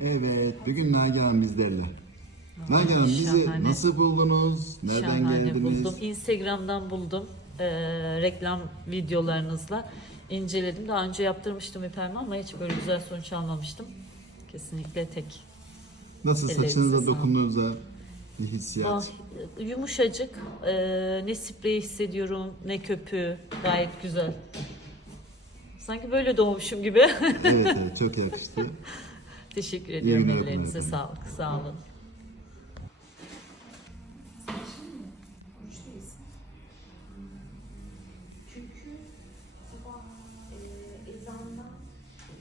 Evet, bugün Nagihan Hanım bizlerle. Nagihan Hanım bizi Şahane. nasıl buldunuz? Nereden Şahane geldiniz? buldum. Instagram'dan buldum. Reklam videolarınızla inceledim. Daha önce yaptırmıştım hipermi ama hiç böyle güzel sonuç almamıştım. Kesinlikle tek. Nasıl Ellerinize saçınıza, sağlık. dokununuza bir hissiyat? Yumuşacık. Ne spreyi hissediyorum ne köpüğü. Gayet güzel. Sanki böyle doğmuşum gibi. Evet, evet, çok yakıştı. Teşekkür ediyorum. günler Ellerinize efendim. sağlık. Sağ olun.